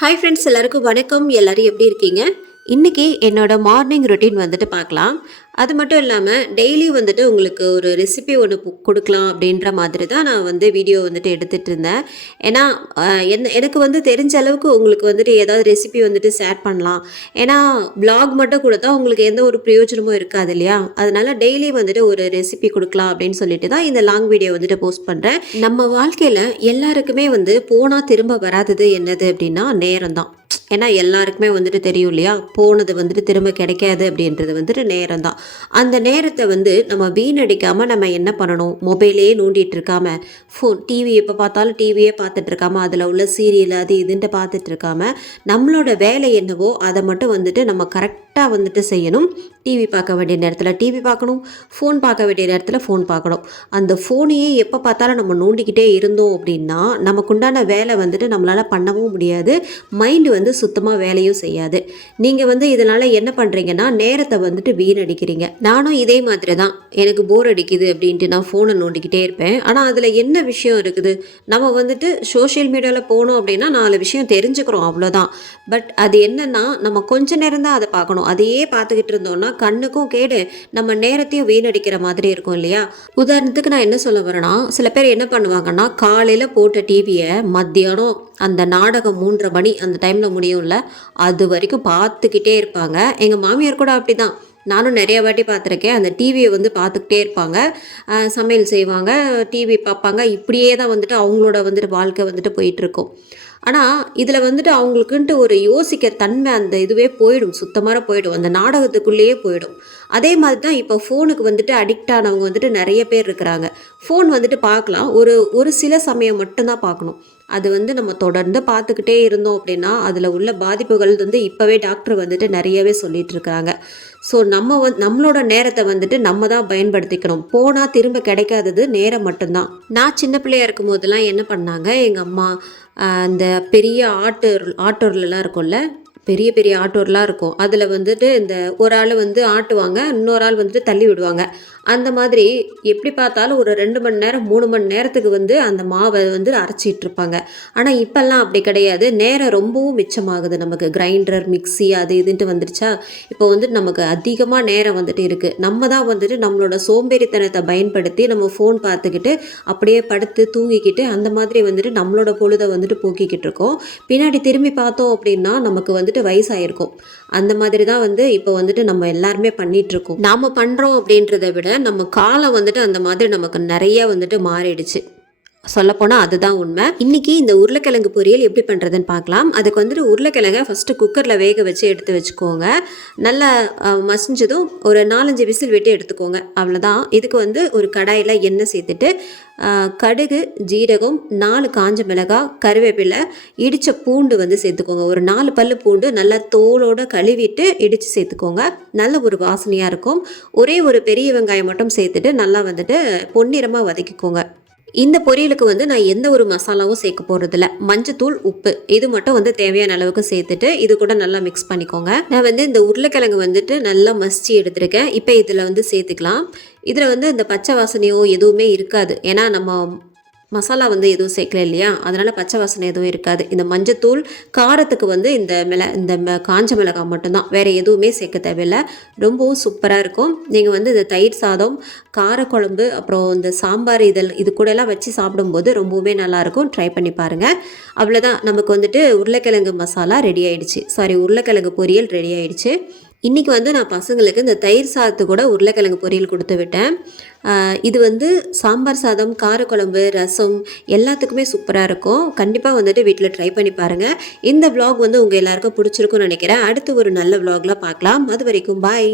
Hi friends, எல்லாருக்கும் வணக்கம். எல்லோரும் எப்படி இருக்கீங்க? இன்றைக்கி என்னோட மார்னிங் ரொட்டீன் வந்துட்டு பார்க்கலாம். அது மட்டும் இல்லாமல் டெய்லி வந்துட்டு உங்களுக்கு ஒரு ரெசிபி ஒன்று கொடுக்கலாம் அப்படின்ற மாதிரி தான் நான் வந்து வீடியோ வந்துட்டு எடுத்துகிட்டு இருந்தேன். ஏன்னா எனக்கு வந்து தெரிஞ்ச அளவுக்கு உங்களுக்கு வந்துட்டு ஏதாவது ரெசிபி வந்துட்டு ஷேர் பண்ணலாம். ஏன்னா வ்ளாக் மட்டும் கொடுத்தா உங்களுக்கு எந்த ஒரு பிரயோஜனமும் இருக்காது இல்லையா? அதனால டெய்லி வந்துட்டு ஒரு ரெசிபி கொடுக்கலாம் அப்படின்னு சொல்லிட்டு தான் இந்த லாங் வீடியோ வந்துட்டு போஸ்ட் பண்ணுறேன். நம்ம வாழ்க்கையில் எல்லாருக்குமே வந்து போனால் திரும்ப வராதது என்னது அப்படின்னா நேரம் தான். ஏன்னா எல்லாருக்குமே வந்துட்டு தெரியும் இல்லையா, போனது வந்துட்டு திரும்ப கிடைக்காது அப்படின்றது வந்துட்டு நேரம் தான். அந்த நேரத்தை வந்து நம்ம வீணடிக்காமல் நம்ம என்ன பண்ணணும், மொபைலே நோண்டிகிட்டு இருக்காம, டிவி எப்போ பார்த்தாலும் டிவியே பார்த்துட்டு இருக்காம, அதில் உள்ள சீரியல் அது இதுன்ட்டு பார்த்துட்டு இருக்காம, நம்மளோட வேலை என்னவோ அதை மட்டும் வந்துட்டு நம்ம கரெக்டாக வந்துட்டு செய்யணும். டிவி பார்க்க வேண்டிய நேரத்தில் டிவி பார்க்கணும், ஃபோன் பார்க்க வேண்டிய நேரத்தில் ஃபோன் பார்க்கணும். அந்த ஃபோனையே எப்போ பார்த்தாலும் நம்ம நோண்டிக்கிட்டே இருந்தோம் அப்படின்னா நமக்குண்டான வேலை வந்துட்டு நம்மளால் பண்ணவும் முடியாது, மைண்டு வந்து சுத்தமாக வேலையும் செய்யாது. நீங்கள் வந்து இதனால் என்ன பண்ணுறீங்கன்னா நேரத்தை வந்துட்டு வீணடிக்கிறீங்க. நானும் இதே மாதிரி தான், எனக்கு போர் அடிக்குது அப்படின்ட்டு நான் ஃபோனை நோண்டிக்கிட்டே இருப்பேன். ஆனால் அதில் என்ன விஷயம் இருக்குது, நம்ம வந்துட்டு சோஷியல் மீடியாவில் போனோம் அப்படின்னா 4 விஷயம் தெரிஞ்சுக்கிறோம், அவ்வளோதான். பட் அது என்னென்னா நம்ம கொஞ்ச நேரம் தான் அதை பார்க்கணும். அதையே பார்த்துக்கிட்டு இருந்தோம்னா கண்ணுக்கும் கேடு, நம்ம நேரத்தையும் வீணடிக்கிற மாதிரி இருக்கும் இல்லையா? உதாரணத்துக்கு நான் என்ன சொல்ல வரேன்னா, சில பேர் என்ன பண்ணுவாங்கன்னா காலையில் போட்ட டிவியை மத்தியானம் அந்த நாடகம் 3:30 மணி அந்த டைமில் முடியும்ல, அது வரைக்கும் பார்த்துக்கிட்டே இருப்பாங்க. எங்கள் மாமியார் கூட அப்படி தான், நானும் நிறைய வாட்டி பார்த்துருக்கேன். அந்த டிவியை வந்து பார்த்துக்கிட்டே இருப்பாங்க, சமையல் செய்வாங்க, டிவி பார்ப்பாங்க. இப்படியே தான் வந்துட்டு அவங்களோட வந்துட்டு வாழ்க்கை வந்துட்டு போயிட்டுருக்கும். ஆனால் இதில் வந்துட்டு அவங்களுக்குன்ட்டு ஒரு யோசிக்கிற தன்மை அந்த இதுவே போயிடும், சுத்தமாக போயிடும், அந்த நாடகத்துக்குள்ளேயே போயிடும். அதே மாதிரி தான் இப்போ ஃபோனுக்கு வந்துட்டு அடிக்ட் ஆனவங்க வந்துட்டு நிறைய பேர் இருக்கிறாங்க. ஃபோன் வந்துட்டு பார்க்கலாம், ஒரு சில சமயம் மட்டும்தான் பார்க்கணும். அது வந்து நம்ம தொடர்ந்து பார்த்துக்கிட்டே இருந்தோம் அப்படின்னா அதில் உள்ள பாதிப்புகள் வந்து இப்போவே டாக்டர் வந்துட்டு நிறையவே சொல்லிட்டு இருக்காங்க. ஸோ நம்மளோட நேரத்தை வந்துட்டு நம்ம தான் பயன்படுத்திக்கணும். போனால் திரும்ப கிடைக்காதது நேரம் மட்டும்தான். நான் சின்ன பிள்ளையா இருக்கும் போதெல்லாம் என்ன பண்ணாங்க, எங்கள் அம்மா அந்த பெரிய ஆட்டோர்லாம் இருக்கும்ல, பெரிய பெரிய ஆட்டோர்லாம் இருக்கும், அதில் வந்துட்டு இந்த ஒரு ஆள் வந்து ஆட்டுவாங்க, இன்னொரு ஆள் வந்துட்டு தள்ளி விடுவாங்க. அந்த மாதிரி எப்படி பார்த்தாலும் ஒரு 2 மணி நேரம் 3 மணி நேரத்துக்கு வந்து அந்த மாவை வந்து அரைச்சிட்டு இருப்பாங்க. ஆனால் இப்போல்லாம் அப்படி கிடையாது, நேரம் ரொம்பவும் மிச்சமாகுது. நமக்கு கிரைண்டர் மிக்சி அது இதுன்ட்டு வந்துடுச்சா, இப்போ வந்துட்டு நமக்கு அதிகமாக நேரம் வந்துட்டு இருக்குது. நம்ம தான் வந்துட்டு நம்மளோட சோம்பேறித்தனத்தை பயன்படுத்தி நம்ம ஃபோன் பார்த்துக்கிட்டு அப்படியே படுத்து தூங்கிக்கிட்டு அந்த மாதிரி வந்துட்டு நம்மளோட பொழுதை வந்துட்டு போக்கிக்கிட்டு இருக்கோம். பின்னாடி திரும்பி பார்த்தோம் அப்படின்னா நமக்கு வந்துட்டு வயசாயிருக்கும். அந்த மாதிரி தான் வந்து இப்போ வந்துட்டு நம்ம எல்லாருமே பண்ணிகிட்ருக்கோம். நாம் பண்ணுறோம் அப்படின்றத விட நம்ம காலம் வந்துட்டு அந்த மாதிரி நமக்கு நிறைய வந்துட்டு மாறிடுச்சு. சொல்லப்போனால் அதுதான் உண்மை. இன்றைக்கி இந்த உருளைக்கிழங்கு பொரியல் எப்படி பண்ணுறதுன்னு பார்க்கலாம். அதுக்கு வந்துட்டு உருளைக்கிழங்கை ஃபஸ்ட்டு குக்கரில் வேக வச்சு எடுத்து வச்சுக்கோங்க. நல்லா மசிஞ்சதும் ஒரு 4-5 விசில் விட்டு எடுத்துக்கோங்க, அவ்வளோதான். இதுக்கு வந்து ஒரு கடாயில் எண்ணெய் சேர்த்துட்டு கடுகு, ஜீரகம், 4 காஞ்ச மிளகாய், கருவேப்பிலை, இடித்த பூண்டு வந்து சேர்த்துக்கோங்க. ஒரு 4 பல்லு பூண்டு நல்லா தோலோடு கழுவிட்டு இடித்து சேர்த்துக்கோங்க, நல்ல ஒரு வாசனையாக இருக்கும். ஒரே ஒரு பெரிய வெங்காயம் மட்டும் சேர்த்துட்டு நல்லா வந்துட்டு பொன்னிறமாக வதக்கிக்கோங்க. இந்த பொரியலுக்கு வந்து நான் எந்த ஒரு மசாலாவும் சேர்க்க போகிறதில்ல. மஞ்சத்தூள், உப்பு இது மட்டும் வந்து தேவையான அளவுக்கு சேர்த்துட்டு இது கூட நல்லா மிக்ஸ் பண்ணிக்கோங்க. நான் வந்து இந்த உருளைக்கிழங்கு வந்துட்டு நல்லா மசிச்சு எடுத்துருக்கேன். இப்போ இதில் வந்து சேர்த்துக்கலாம். இதில் வந்து இந்த பச்சை வாசனையோ எதுவுமே இருக்காது, ஏன்னா நம்ம மசாலா வந்து எதுவும் சேர்க்கல இல்லையா, அதனால் பச்சை வாசனை எதுவும் இருக்காது. இந்த மஞ்சத்தூள் காரத்துக்கு வந்து இந்த காஞ்ச மிளகாய் மட்டும்தான், வேறு எதுவுமே சேர்க்க தேவையில்லை. ரொம்பவும் சூப்பராக இருக்கும். நீங்கள் வந்து இந்த தயிர் சாதம், காரக்குழம்பு, அப்புறம் இந்த சாம்பார் இது கூடலாம் வச்சு சாப்பிடும்போது ரொம்பவுமே நல்லாயிருக்கும். ட்ரை பண்ணி பாருங்கள். அவ்வளோதான், நமக்கு வந்துட்டு உருளைக்கிழங்கு மசாலா ரெடி ஆகிடுச்சு, உருளைக்கிழங்கு பொரியல் ரெடி ஆகிடுச்சு. இன்றைக்கி வந்து நான் பசங்களுக்கு இந்த தயிர் சாதத்து கூட உருளைக்கிழங்கு பொரியல் கொடுத்து விட்டேன். இது வந்து சாம்பார் சாதம், காரக்குழம்பு, ரசம் எல்லாத்துக்குமே சூப்பராக இருக்கும். கண்டிப்பாக வந்துட்டு வீட்டில் ட்ரை பண்ணி பாருங்கள். இந்த விலாக் வந்து உங்கள் எல்லாருக்கும் பிடிச்சிருக்குன்னு நினைக்கிறேன். அடுத்து ஒரு நல்ல விலாகில் பார்க்கலாம். அது வரைக்கும் பாய்.